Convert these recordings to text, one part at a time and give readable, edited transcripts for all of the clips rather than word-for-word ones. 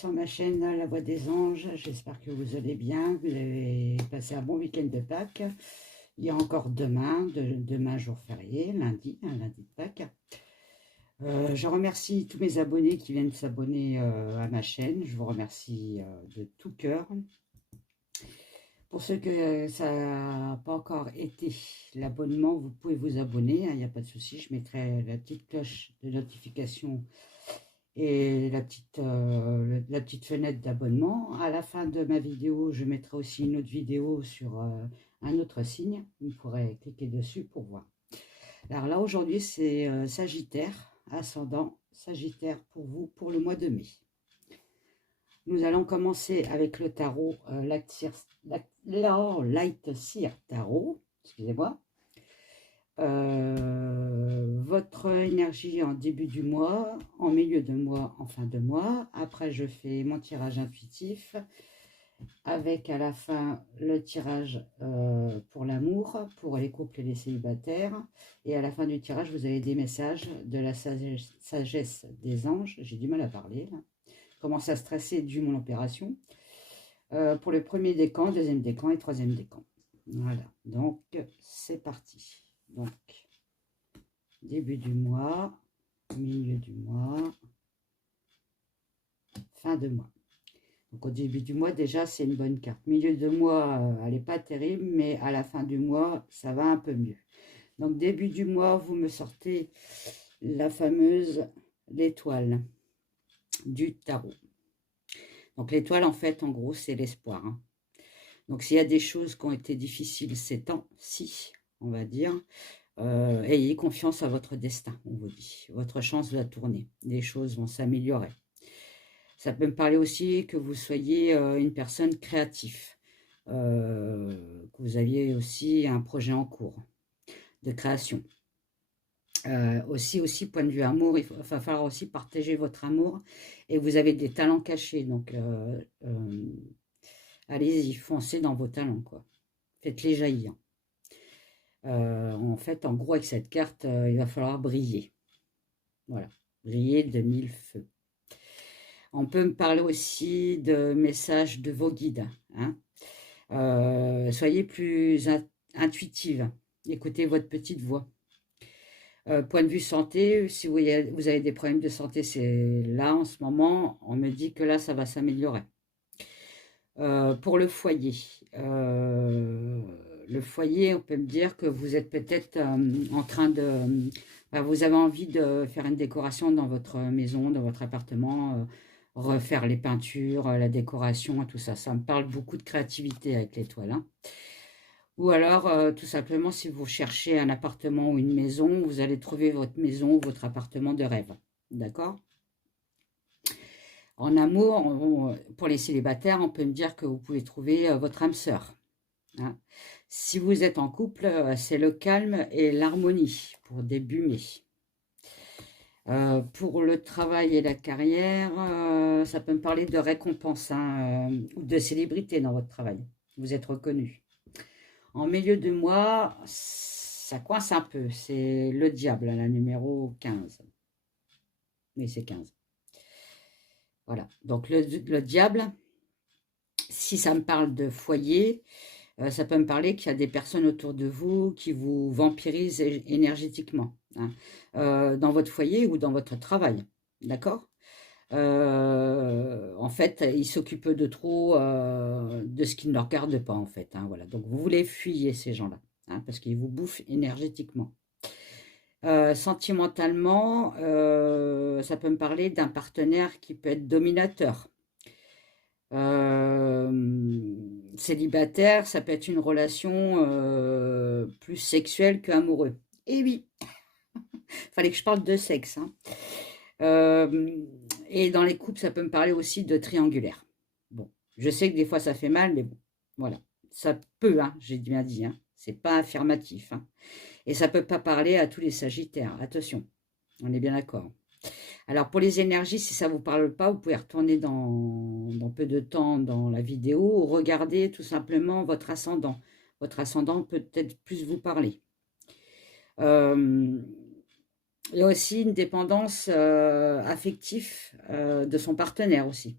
sur ma chaîne La Voix des Anges. J'espère que vous allez bien. Vous avez passé un bon week-end de Pâques. Il y a encore demain, demain jour férié, lundi, lundi de Pâques. Je remercie tous mes abonnés qui viennent s'abonner à ma chaîne. Je vous remercie de tout cœur. Pour ceux que ça n'a pas encore été l'abonnement, vous pouvez vous abonner, il n'y a pas de souci. Je mettrai la petite cloche de notification et la petite fenêtre d'abonnement. À la fin de ma vidéo, je mettrai aussi une autre vidéo sur un autre signe. Vous pourrez cliquer dessus pour voir. Alors là, aujourd'hui, c'est Sagittaire, ascendant Sagittaire pour vous, pour le mois de mai. Nous allons commencer avec le tarot Light Seer Tarot, excusez-moi. Votre énergie en début du mois, en milieu de mois, en fin de mois. Après, je fais mon tirage intuitif avec à la fin le tirage pour l'amour, pour les couples et les célibataires. Et à la fin du tirage, vous avez des messages de la sagesse des anges. J'ai du mal à parler là. Je commence à stresser dû mon opération. Pour le premier décan, deuxième décan et troisième décan. Voilà, donc c'est parti. Donc, début du mois, milieu du mois, fin de mois. Donc au début du mois, déjà, c'est une bonne carte. Milieu de mois, elle n'est pas terrible, mais à la fin du mois, ça va un peu mieux. Donc début du mois, vous me sortez la fameuse l'étoile du tarot. Donc l'étoile, en fait, en gros, c'est l'espoir. Hein. Donc s'il y a des choses qui ont été difficiles ces temps-ci, on va dire, ayez confiance à votre destin, on vous dit. Votre chance va tourner. Les choses vont s'améliorer. Ça peut me parler aussi que vous soyez une personne créative. Que vous aviez aussi un projet en cours de création. Aussi, point de vue amour, il va falloir aussi partager votre amour. Et vous avez des talents cachés. Donc, allez-y, foncez dans vos talents, quoi. Faites-les jaillir. En fait, en gros, avec cette carte, il va falloir briller. Voilà, briller de mille feux. On peut me parler aussi de messages de vos guides. Hein. Soyez plus intuitive. Écoutez votre petite voix. Point de vue santé, si vous avez des problèmes de santé, c'est là en ce moment, on me dit que là, ça va s'améliorer. Pour le foyer, on peut me dire que vous êtes peut-être en train de... vous avez envie de faire une décoration dans votre maison, dans votre appartement, refaire les peintures, la décoration, tout ça. Ça me parle beaucoup de créativité avec l'étoile. Hein. Ou alors, tout simplement, si vous cherchez un appartement ou une maison, vous allez trouver votre maison ou votre appartement de rêve. D'accord ? En amour, pour les célibataires, on peut me dire que vous pouvez trouver votre âme sœur. Hein. Si vous êtes en couple, c'est le calme et l'harmonie pour début mai. Pour le travail et la carrière, ça peut me parler de récompense ou de célébrité dans votre travail. Vous êtes reconnu. En milieu de mois, ça coince un peu. C'est le diable, la numéro 15. Oui, c'est 15. Voilà. Donc, le diable, si ça me parle de foyer, ça peut me parler qu'il y a des personnes autour de vous qui vous vampirisent énergétiquement. Hein, dans votre foyer ou dans votre travail. D'accord ? En fait, ils s'occupent de trop de ce qui ne leur regarde pas, en fait. Hein, voilà. Donc, vous voulez fuir ces gens-là, hein, parce qu'ils vous bouffent énergétiquement. Sentimentalement, ça peut me parler d'un partenaire qui peut être dominateur. Célibataire, ça peut être une relation plus sexuelle qu'amoureuse. Et oui, fallait que je parle de sexe. Hein. Et dans les couples, ça peut me parler aussi de triangulaire. Bon, je sais que des fois ça fait mal, mais bon, voilà. Ça peut, hein, j'ai bien dit, hein. C'est pas affirmatif. Hein. Et ça peut pas parler à tous les sagittaires. Attention, on est bien d'accord. Alors pour les énergies, si ça ne vous parle pas, vous pouvez retourner dans peu de temps dans la vidéo ou regarder tout simplement votre ascendant. Votre ascendant peut peut-être plus vous parler. Il y a aussi une dépendance affective de son partenaire aussi.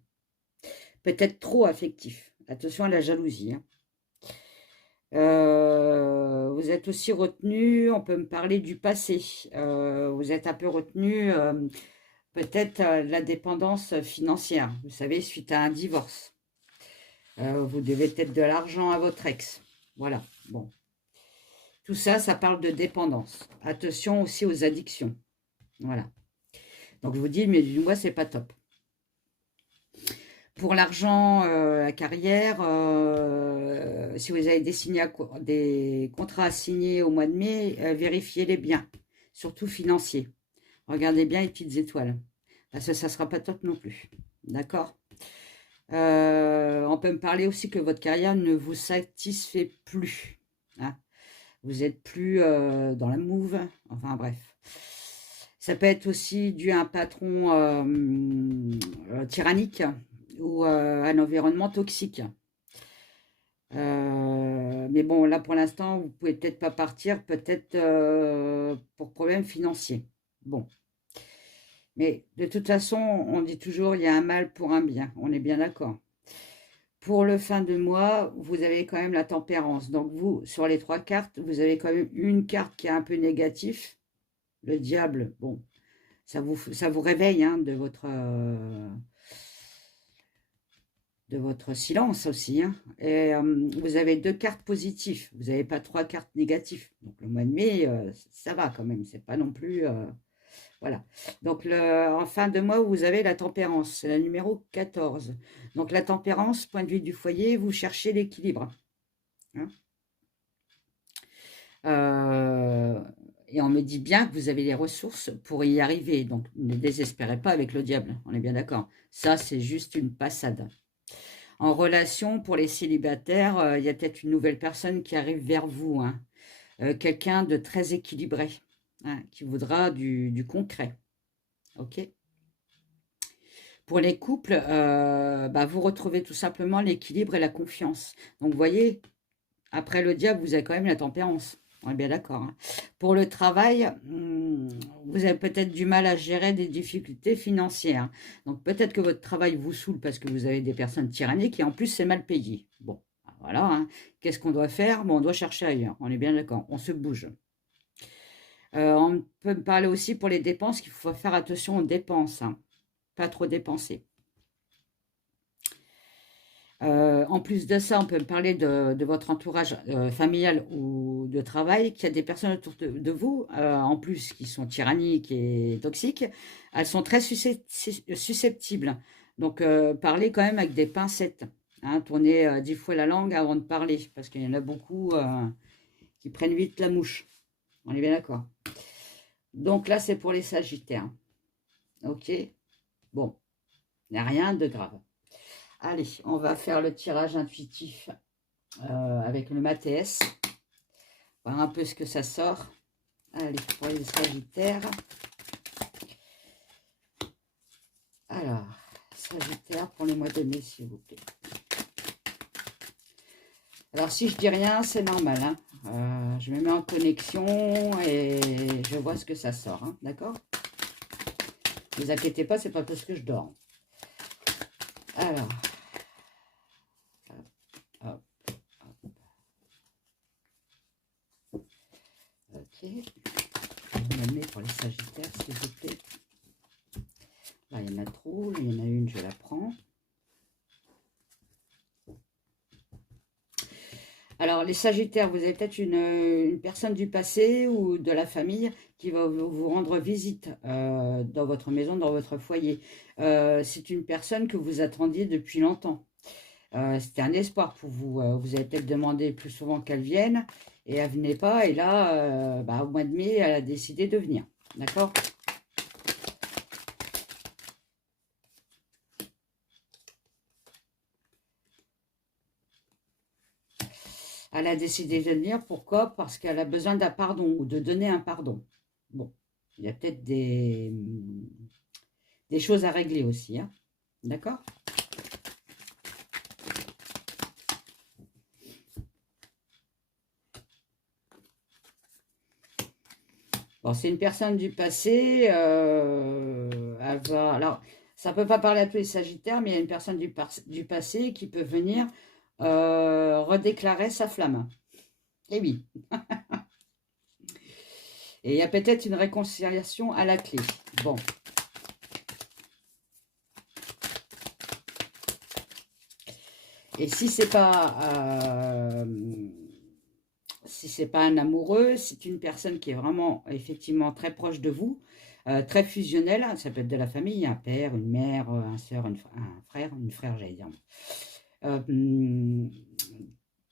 peut-être trop affectif. Attention à la jalousie, hein. Vous êtes aussi retenu, on peut me parler du passé. Vous êtes un peu retenu, peut-être la dépendance financière. Vous savez, suite à un divorce. Vous devez peut-être de l'argent à votre ex. Voilà, bon. Tout ça, ça parle de dépendance. Attention aussi aux addictions. Voilà. Donc, je vous dis, mais du mois, c'est pas top. Pour l'argent, la carrière, si vous avez des contrats à signer au mois de mai, vérifiez-les bien, surtout financiers. Regardez bien les petites étoiles, parce que ça ne sera pas top non plus. D'accord? On peut me parler aussi que votre carrière ne vous satisfait plus, hein. Vous n'êtes plus dans la move, enfin bref. Ça peut être aussi dû à un patron tyrannique ou un environnement toxique. Mais bon, là pour l'instant, vous pouvez peut-être pas partir, peut-être pour problème financier. Bon. Mais de toute façon, on dit toujours, il y a un mal pour un bien. On est bien d'accord. Pour le fin de mois, vous avez quand même la tempérance. Donc vous, sur les 3 cartes, vous avez quand même une carte qui est un peu négative. Le diable, bon, ça vous réveille hein, de votre silence aussi, hein. Et vous avez 2 cartes positives. Vous n'avez pas 3 cartes négatives. Donc le mois de mai, ça va quand même. C'est pas non plus... voilà. Donc, en fin de mois, vous avez la tempérance. C'est la numéro 14. Donc, la tempérance, point de vue du foyer, vous cherchez l'équilibre, hein. Et on me dit bien que vous avez les ressources pour y arriver. Donc, ne désespérez pas avec le diable. On est bien d'accord. Ça, c'est juste une passade. En relation, pour les célibataires, il y a peut-être une nouvelle personne qui arrive vers vous, hein. Quelqu'un de très équilibré, hein, qui voudra du concret. OK? Pour les couples, vous retrouvez tout simplement l'équilibre et la confiance. Donc, vous voyez, après le diable, vous avez quand même la tempérance. On est bien d'accord, hein. Pour le travail, vous avez peut-être du mal à gérer des difficultés financières. Donc, peut-être que votre travail vous saoule parce que vous avez des personnes tyranniques et en plus, c'est mal payé. Bon, voilà, hein. Qu'est-ce qu'on doit faire? Bon, on doit chercher ailleurs. On est bien d'accord. On se bouge. On peut me parler aussi pour les dépenses qu'il faut faire attention aux dépenses, hein. Pas trop dépenser. En plus de ça, on peut me parler de votre entourage familial ou de travail, qu'il y a des personnes autour de vous, en plus, qui sont tyranniques et toxiques. Elles sont très susceptibles. Donc, parlez quand même avec des pincettes, hein. Tournez 10 fois la langue avant de parler, parce qu'il y en a beaucoup qui prennent vite la mouche. On est bien d'accord. Donc là, c'est pour les sagittaires. OK? Bon, il n'y a rien de grave. Allez, on va faire le tirage intuitif avec le Mathes. Voir un peu ce que ça sort. Allez, pour les Sagittaires. Alors, Sagittaire pour le mois de mai, s'il vous plaît. Alors, si je dis rien, c'est normal, hein. Je me mets en connexion et je vois ce que ça sort, hein, d'accord? Ne vous inquiétez pas, c'est pas parce que je dors. Alors... Hop, hop. Ok. Je me mets pour les Sagittaires, s'il vous plaît. Là, il y en a trop. Il y en a une, je la prends. Alors, les Sagittaires, vous avez peut-être une personne du passé ou de la famille qui va vous rendre visite dans votre maison, dans votre foyer. C'est une personne que vous attendiez depuis longtemps. C'était un espoir pour vous. Vous avez peut-être demandé plus souvent qu'elle vienne et elle ne venait pas. Et là, au mois de mai, elle a décidé de venir. D'accord ? Elle a décidé de venir. Pourquoi? Parce qu'elle a besoin d'un pardon ou de donner un pardon. Bon, il y a peut-être des choses à régler aussi, hein. D'accord? Bon, c'est une personne du passé. Elle va... Alors, Ça ne peut pas parler à tous les Sagittaires, mais il y a une personne du passé qui peut venir redéclarer sa flamme. Et oui. Et il y a peut-être une réconciliation à la clé. Bon. Et si c'est pas un amoureux, c'est une personne qui est vraiment effectivement très proche de vous, très fusionnelle. Ça peut être de la famille, un père, une mère, un soeur, un frère, une frère, j'allais dire.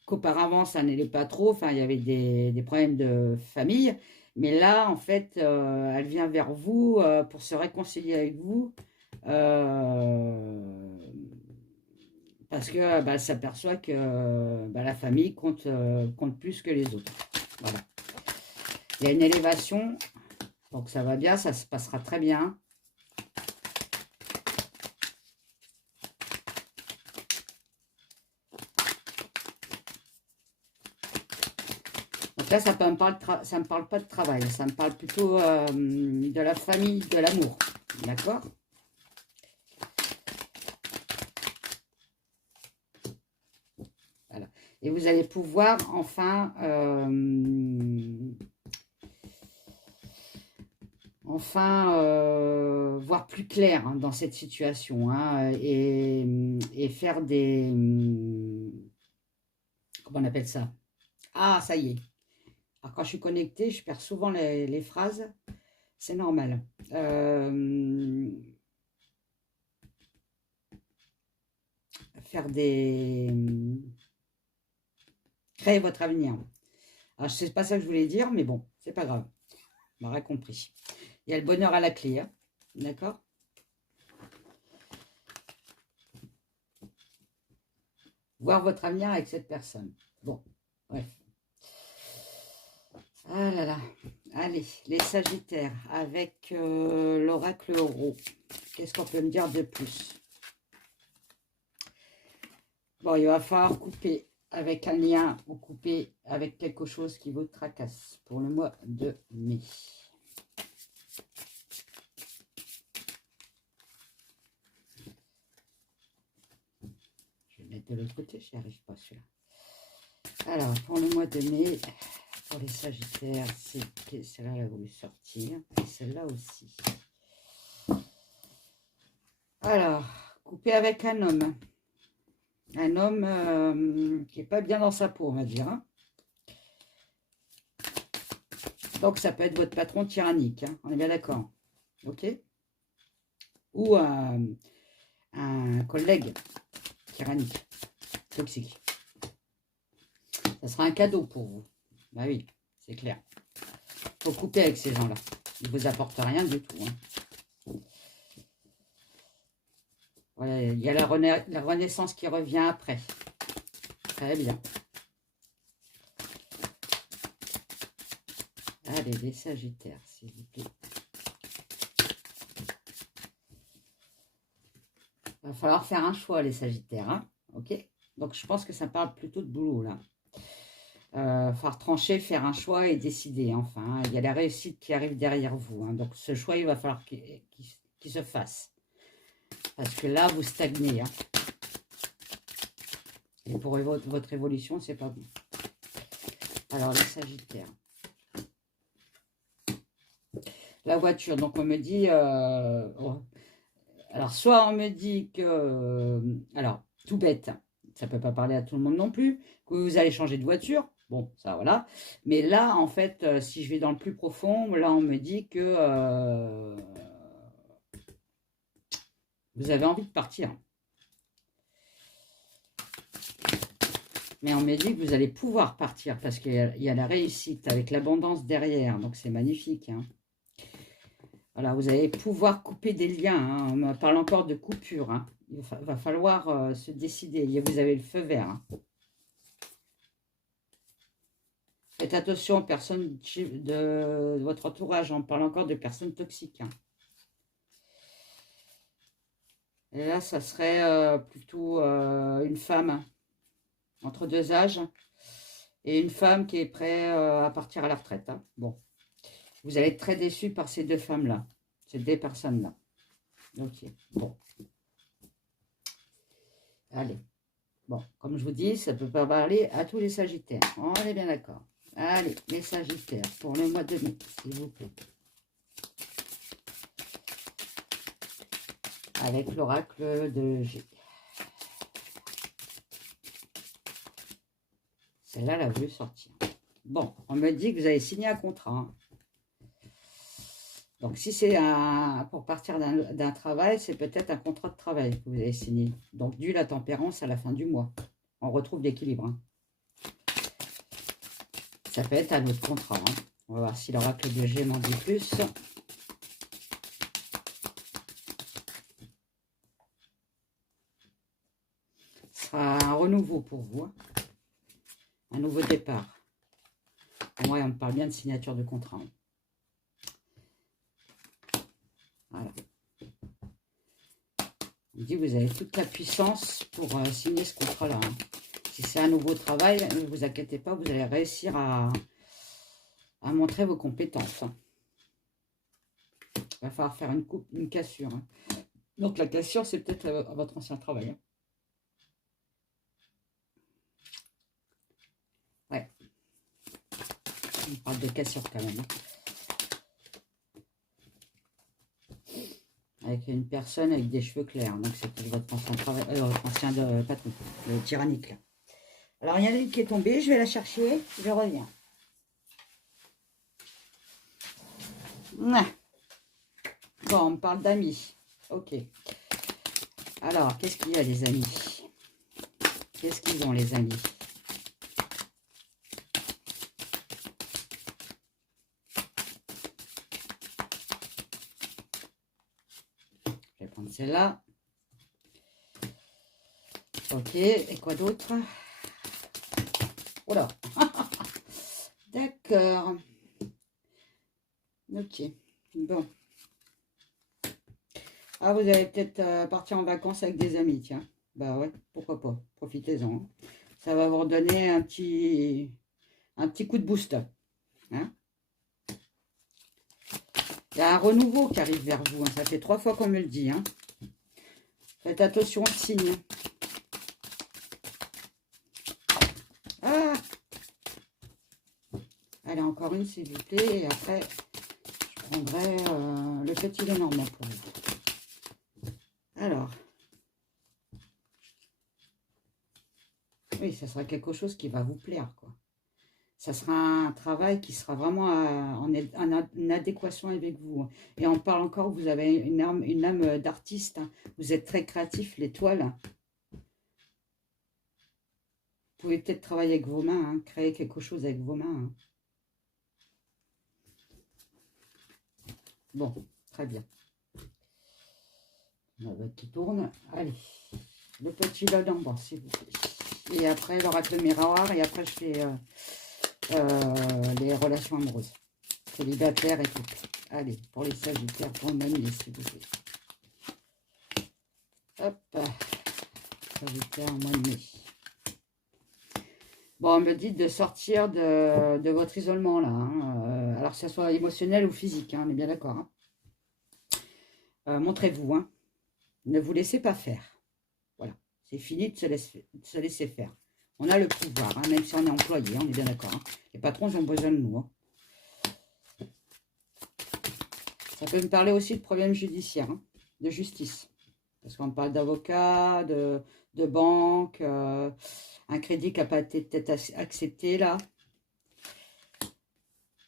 Qu'auparavant ça n'allait pas trop, enfin il y avait des problèmes de famille, mais là en fait elle vient vers vous pour se réconcilier avec vous, parce que bah, elle s'aperçoit que bah, la famille compte plus que les autres. Voilà. Il y a une élévation, donc ça va bien, ça se passera très bien. Donc là, ça me parle pas de travail, ça me parle plutôt de la famille, de l'amour. D'accord? Voilà. Et vous allez pouvoir enfin voir plus clair hein, dans cette situation hein, et faire des... comment on appelle ça? Ah, ça y est. Alors, quand je suis connectée, je perds souvent les phrases. C'est normal. Faire des... créer votre avenir. Alors, c'est pas ça que je voulais dire, mais bon, c'est pas grave. On m'aurait compris. Il y a le bonheur à la clé. Hein. D'accord? Voir votre avenir avec cette personne. Bon, bref. Ah là là. Allez, les Sagittaires avec l'oracle euro. Qu'est-ce qu'on peut me dire de plus? Bon, il va falloir couper avec un lien ou couper avec quelque chose qui vous tracasse pour le mois de mai. Je vais mettre de l'autre côté, je n'y arrive pas celui-là. Alors, pour le mois de mai, pour les Sagittaires, celle-là, elle a voulu sortir. Et celle-là aussi. Alors, couper avec un homme. Un homme qui n'est pas bien dans sa peau, on va dire. Hein. Donc, ça peut être votre patron tyrannique. Hein. On est bien d'accord. OK? Ou un collègue tyrannique, toxique. Ça sera un cadeau pour vous. Bah oui, c'est clair. Il faut couper avec ces gens-là. Ils ne vous apportent rien du tout. Hein. Ouais, il y a la renaissance qui revient après. Très bien. Allez, les Sagittaires, s'il vous plaît. Il va falloir faire un choix, les Sagittaires. Hein, ok? Donc, je pense que ça parle plutôt de boulot, là. Falloir trancher, faire un choix et décider, enfin. Hein. Il y a la réussite qui arrive derrière vous. Hein, donc, ce choix, il va falloir qu'il se fasse. Parce que là, vous stagnez. Hein. Et pour votre évolution, c'est pas bon. Alors, les Sagittaires. La voiture, donc on me dit... oh, alors, soit on me dit que... alors, tout bête, ça ne peut pas parler à tout le monde non plus, que vous allez changer de voiture. Bon, ça, voilà. Mais là, en fait, si je vais dans le plus profond, là, on me dit que vous avez envie de partir. Mais on me dit que vous allez pouvoir partir parce qu'il y a la réussite avec l'abondance derrière. Donc, c'est magnifique. Hein. Voilà, vous allez pouvoir couper des liens. Hein. On me parle encore de coupure. Hein. Il va falloir se décider. Vous avez le feu vert. Hein. Faites attention aux personnes de votre entourage. On parle encore de personnes toxiques. Hein. Et là, ça serait plutôt une femme entre deux âges et une femme qui est prête à partir à la retraite. Hein. Bon, vous allez être très déçus par ces deux femmes-là, ces deux personnes-là. Ok, bon. Allez. Bon, comme je vous dis, ça ne peut pas parler à tous les Sagittaires. On est bien d'accord. Allez, les Sagittaires, pour le mois de mai, s'il vous plaît. Avec l'oracle de G. Celle-là, elle a voulu sortir. Bon, on me dit que vous avez signé un contrat. Hein. Donc, si c'est pour partir d'un travail, c'est peut-être un contrat de travail que vous avez signé. Donc, dû la tempérance à la fin du mois. On retrouve l'équilibre. Hein. Ça peut être un autre contrat. Hein. On va voir si l'oracle de G m'en dit plus. Ce sera un renouveau pour vous. Hein. Un nouveau départ. Moi, on me parle bien de signature de contrat. Hein. Voilà. On dit que vous avez toute la puissance pour signer ce contrat-là. Hein. Si c'est un nouveau travail, ne vous inquiétez pas, vous allez réussir à montrer vos compétences. Hein. Il va falloir faire une cassure. Hein. Donc la cassure, c'est peut-être à votre ancien travail. Hein. Ouais. On parle de cassure quand même. Hein. Avec une personne avec des cheveux clairs. Donc c'est peut-être votre ancien travail, votre ancien patron, le tyrannique. Là. Alors il y en a une qui est tombée, je vais la chercher, je reviens. Ouais. Bon, on me parle d'amis. Ok. Alors, qu'est-ce qu'il y a, les amis? Qu'est-ce qu'ils ont, les amis? Je vais prendre celle-là. Ok, et quoi d'autre? Oula. D'accord. Ok. Bon. Ah, vous allez peut-être partir en vacances avec des amis, tiens. Bah ouais, pourquoi pas. Profitez-en. Hein. Ça va vous redonner un petit coup de boost. Hein. Il y a un renouveau qui arrive vers vous. Hein. Ça fait 3 fois qu'on me le dit. Hein. Faites attention aux signes. Ah! Allez, encore une, s'il vous plaît. Et après, je prendrai le petit Lenormand pour vous. Alors. Oui, ça sera quelque chose qui va vous plaire, quoi. Ça sera un travail qui sera vraiment en adéquation avec vous. Et on parle encore, vous avez une âme d'artiste. Hein. Vous êtes très créatif, l'étoile. Vous pouvez peut-être travailler avec vos mains, hein, créer quelque chose avec vos mains. Hein. Bon, très bien. La boîte qui tourne. Allez, le petit lot en bas, s'il vous plaît. Et après, l'oracle miroir. Et après, je fais les relations amoureuses. Célibataire et couple. Allez, pour les sagittaires, pour le manier, s'il vous plaît. Hop. Sagittaire, mois de mai. Bon, on me dit de sortir de votre isolement, là. Hein. Alors, que ce soit émotionnel ou physique, hein, on est bien d'accord. Hein. Montrez-vous. Hein. Ne vous laissez pas faire. Voilà. C'est fini de se laisser faire. On a le pouvoir, hein, même si on est employé, on est bien d'accord. Hein. Les patrons ont besoin de nous. Hein. Ça peut me parler aussi de problèmes judiciaires, hein, de justice. Parce qu'on parle d'avocat, de banque, un crédit qui n'a pas été peut-être accepté là.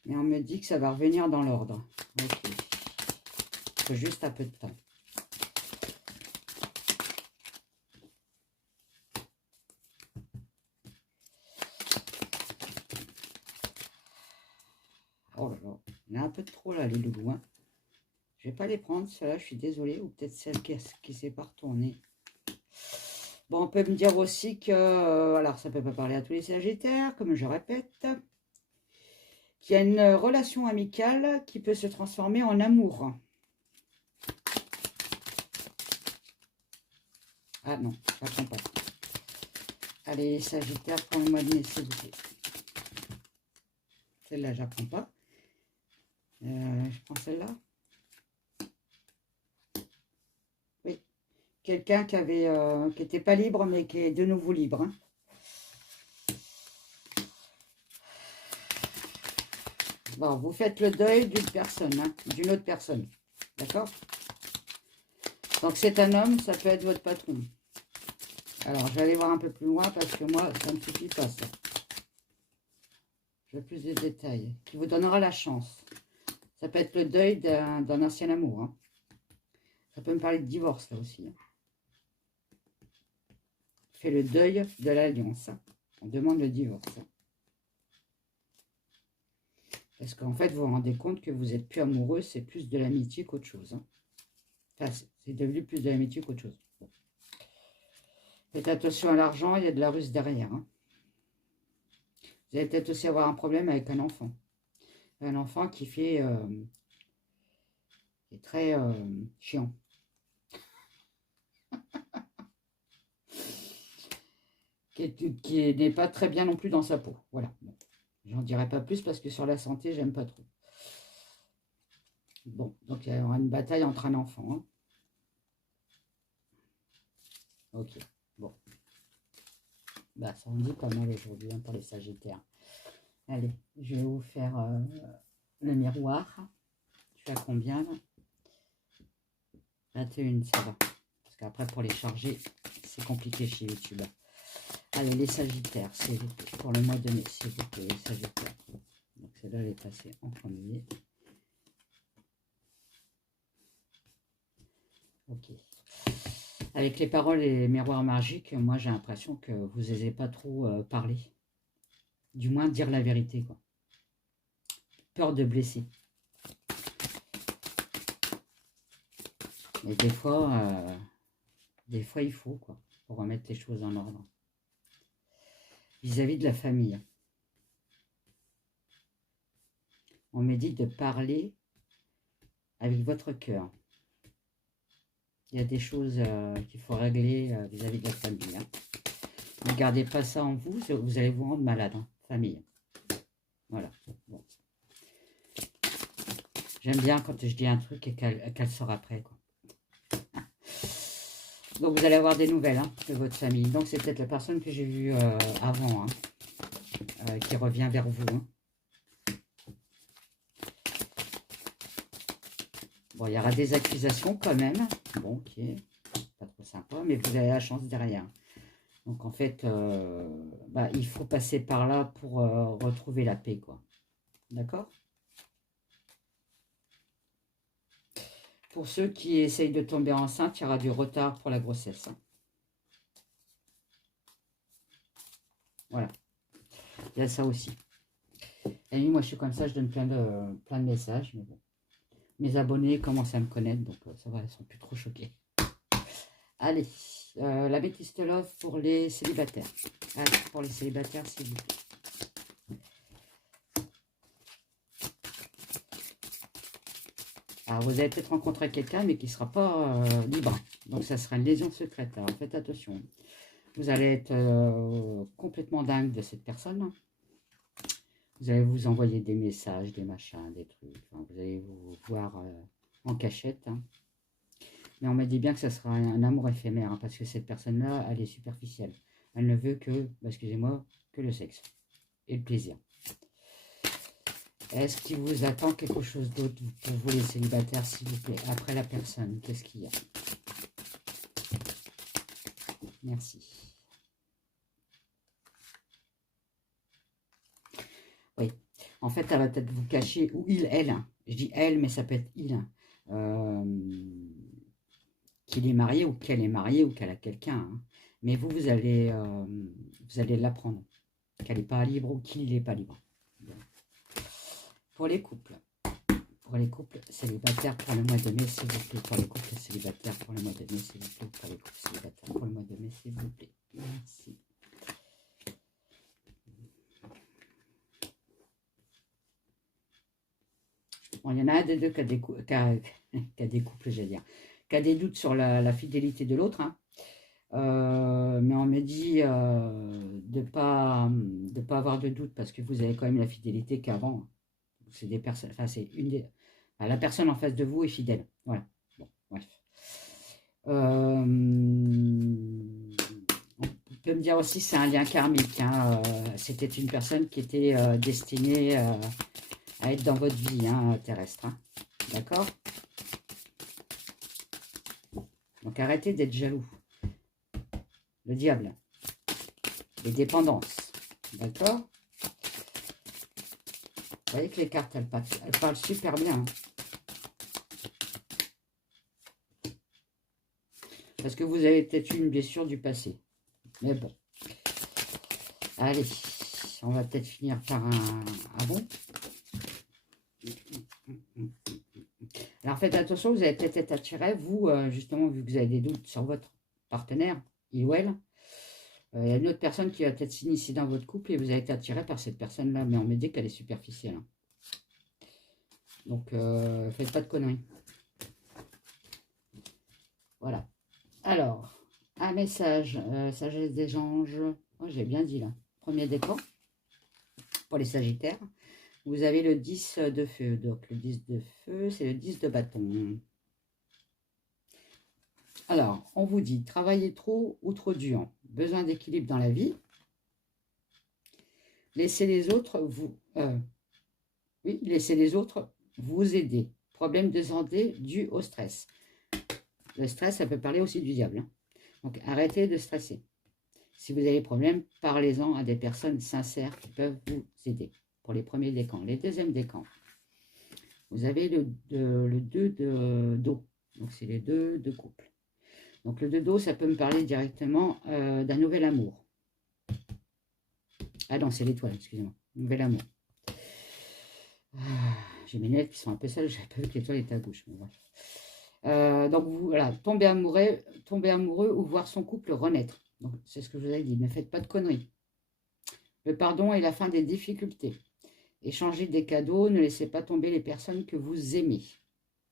Mais on me dit que ça va revenir dans l'ordre. Ok. Il faut juste un peu de temps. Oh là là, il y en a un peu de trop là, les loulous. Hein. Je ne vais pas les prendre, celle-là, je suis désolée. Ou peut-être celle qui ne s'est pas retournée. Bon, on peut me dire aussi que, alors ça ne peut pas parler à tous les sagittaires, comme je répète, qu'il y a une relation amicale qui peut se transformer en amour. Ah non, ça ne prend pas. Allez, sagittaire, pour le mois de mai, s'il vous plaît. Celle-là, je n'apprends pas. Je prends celle-là. quelqu'un qui n'était pas libre, mais qui est de nouveau libre. Hein. Bon, vous faites le deuil d'une personne, hein, d'une autre personne. D'accord? Donc, c'est un homme, ça peut être votre patron. Alors, je vais aller voir un peu plus loin parce que moi, ça ne me suffit pas, ça. Je veux plus de détails. Qui vous donnera la chance. Ça peut être le deuil d'un ancien amour. Hein. Ça peut me parler de divorce, là aussi. Hein. Fait le deuil de l'alliance. Hein. On demande le divorce. Hein. Parce qu'en fait, vous vous rendez compte que vous n'êtes plus amoureux, c'est plus de l'amitié qu'autre chose. Hein. Enfin, c'est devenu plus de l'amitié qu'autre chose. Bon. Faites attention à l'argent, il y a de la ruse derrière. Hein. Vous allez peut-être aussi avoir un problème avec un enfant. Un enfant qui fait... qui est très chiant. Qui n'est pas très bien non plus dans sa peau. Voilà. Bon. J'en dirai pas plus parce que sur la santé, j'aime pas trop. Bon, donc il y aura une bataille entre un enfant. Hein. Ok, bon. Bah, ça me dit pas mal aujourd'hui hein, pour les Sagittaires. Allez, je vais vous faire le miroir. Je suis à combien là? 21, ça va. Parce qu'après, pour les charger, c'est compliqué chez YouTube. Allez, les Sagittaires, c'est pour le mois de mai, s'il vous plaît, les Sagittaires. Donc celle-là, elle est passée en premier. Ok. Avec les paroles et les miroirs magiques, moi j'ai l'impression que vous n'osez pas trop parler. Du moins dire la vérité, quoi. Peur de blesser. Mais des fois il faut, quoi, pour remettre les choses en ordre. Vis-à-vis de la famille. On me dit de parler avec votre cœur. Il y a des choses qu'il faut régler vis-à-vis de la famille. Hein. Ne gardez pas ça en vous, vous allez vous rendre malade, hein, famille. Voilà. Bon. J'aime bien quand je dis un truc et qu'elle sort après, quoi. Donc vous allez avoir des nouvelles hein, de votre famille. Donc c'est peut-être la personne que j'ai vue avant, hein, qui revient vers vous. Hein. Bon, il y aura des accusations quand même. Bon, ok, pas trop sympa, mais vous avez la chance derrière. Donc en fait, bah, il faut passer par là pour retrouver la paix, quoi. D'accord? Pour ceux qui essayent de tomber enceinte, il y aura du retard pour la grossesse. Hein. Voilà. Il y a ça aussi. Et oui, moi je suis comme ça, je donne plein de messages, mais bon. Mes abonnés commencent à me connaître, donc ça va, ils sont plus trop choqués. Allez, la Métiste Love pour les célibataires. Allez, pour les célibataires, s'il vous plaît. Alors, vous allez peut-être rencontrer quelqu'un, mais qui ne sera pas libre. Donc, ça sera une lésion secrète. Alors, faites attention. Vous allez être complètement dingue de cette personne. Vous allez vous envoyer des messages, des machins, des trucs. Enfin, vous allez vous voir en cachette. Hein. Mais on m'a dit bien que ça sera un amour éphémère, hein, parce que cette personne-là, elle est superficielle. Elle ne veut que, excusez-moi, que le sexe et le plaisir. Est-ce qu'il vous attend quelque chose d'autre pour vous les célibataires, s'il vous plaît? Après la personne, qu'est-ce qu'il y a? Merci. Oui, en fait, elle va peut-être vous cacher, ou il, elle, hein. Je dis elle, mais ça peut être il, hein. Qu'il est marié, ou qu'elle est mariée, ou qu'elle a quelqu'un. Hein. Mais vous allez l'apprendre. Qu'elle n'est pas libre, ou qu'il n'est pas libre. Pour les couples. Pour les couples célibataires pour le mois de mai, s'il vous plaît. Pour les couples célibataires pour le mois de mai, s'il vous plaît. Pour les couples célibataires pour le mois de mai, s'il vous plaît. Merci. Bon, il y en a un des deux qui a des couples, j'allais dire, qui a des doutes sur la fidélité de l'autre. Hein. Mais on me dit de pas avoir de doute parce que vous avez quand même la fidélité qu'avant. C'est des personnes, enfin c'est une des... Enfin, la personne en face de vous est fidèle. Voilà. Bon, bref. On peut me dire aussi c'est un lien karmique. Hein. C'était une personne qui était destinée à être dans votre vie hein, terrestre. Hein. D'accord? Donc arrêtez d'être jaloux. Le diable. Les dépendances. D'accord? Vous voyez que les cartes, elles parlent super bien. Hein. Parce que vous avez peut-être eu une blessure du passé. Mais bon. Allez. On va peut-être finir par un bon. Alors faites attention, vous allez peut-être être attiré, vous, justement, vu que vous avez des doutes sur votre partenaire, il ou elle. Il y a une autre personne qui va peut-être s'initier dans votre couple et vous avez été attiré par cette personne-là. Mais on me dit qu'elle est superficielle. Hein. Donc, faites pas de conneries. Voilà. Alors, un message, sagesse des anges. Oh, j'ai bien dit là. Premier décan pour les sagittaires. Vous avez le 10 de feu. Donc, le 10 de feu, c'est le 10 de bâton. Alors, on vous dit, travaillez trop ou trop dur. Besoin d'équilibre dans la vie. Laissez les autres laissez les autres vous aider. Problème de santé dû au stress. Le stress, ça peut parler aussi du diable. Hein. Donc, arrêtez de stresser. Si vous avez des problèmes, parlez-en à des personnes sincères qui peuvent vous aider. Pour les premiers décans. Les deuxièmes décans, vous avez le 2 de dos. Donc, c'est les 2 de couple. Donc, le 2 dos, ça peut me parler directement d'un nouvel amour. Ah non, c'est l'étoile, excusez-moi. Nouvel amour. J'ai mes lunettes qui sont un peu sales, j'avais pas vu que l'étoile était à gauche. Mais bref. Donc, vous, voilà, tomber amoureux ou voir son couple renaître. Donc, c'est ce que je vous avais dit. Ne faites pas de conneries. Le pardon est la fin des difficultés. Échangez des cadeaux, ne laissez pas tomber les personnes que vous aimez.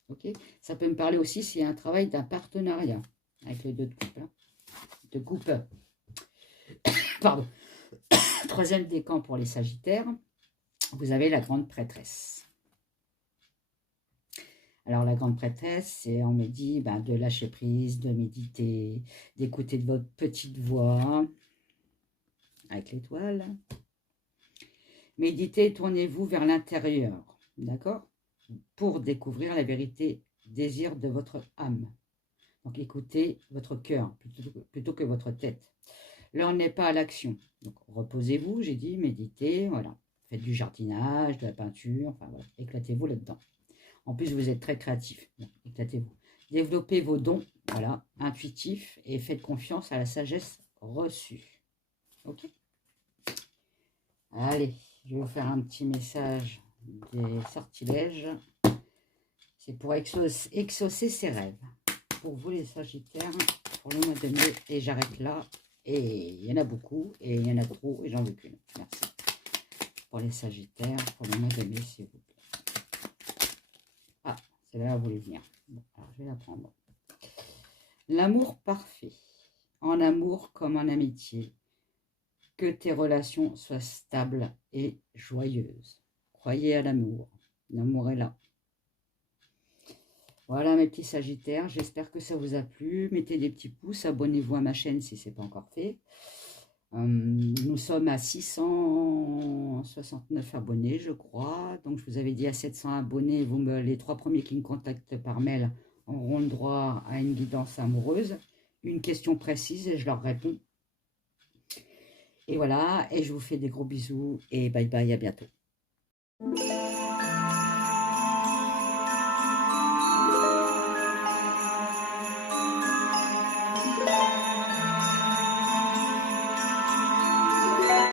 Ok? Ça peut me parler aussi s'il y a un travail d'un partenariat avec les 2 de couple. Hein. De couple. Pardon. Troisième décan pour les sagittaires. Vous avez la grande prêtresse. Alors, la grande prêtresse, c'est, on me dit, de lâcher prise, de méditer, d'écouter de votre petite voix, avec l'étoile. Méditez, tournez-vous vers l'intérieur, d'accord? Pour découvrir la vérité, désir de votre âme. Donc, écoutez votre cœur plutôt que votre tête. L'heure n'est pas à l'action. Donc, reposez-vous, j'ai dit, méditez, voilà. Faites du jardinage, de la peinture, enfin voilà, éclatez-vous là-dedans. En plus, vous êtes très créatif, donc éclatez-vous. Développez vos dons, voilà, intuitifs, et faites confiance à la sagesse reçue. Ok? Allez, je vais vous faire un petit message des sortilèges. C'est pour exaucer ses rêves. Pour vous les sagittaires, pour le mois de mai, et j'arrête là. Et il y en a beaucoup, et il y en a trop, et j'en veux qu'une. Merci. Pour les sagittaires, pour le mois de mai, s'il vous plaît. Ah, celle-là, vous voulez venir. Bon, alors je vais la prendre. L'amour parfait. En amour comme en amitié. Que tes relations soient stables et joyeuses. Croyez à l'amour. L'amour est là. Voilà mes petits sagittaires, j'espère que ça vous a plu. Mettez des petits pouces, abonnez-vous à ma chaîne si ce n'est pas encore fait. Nous sommes à 669 abonnés, je crois. Donc, je vous avais dit à 700 abonnés. Les 3 premiers qui me contactent par mail auront le droit à une guidance amoureuse. Une question précise et je leur réponds. Et voilà, et je vous fais des gros bisous et bye bye, à bientôt.